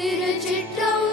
திருச்சிட்டம்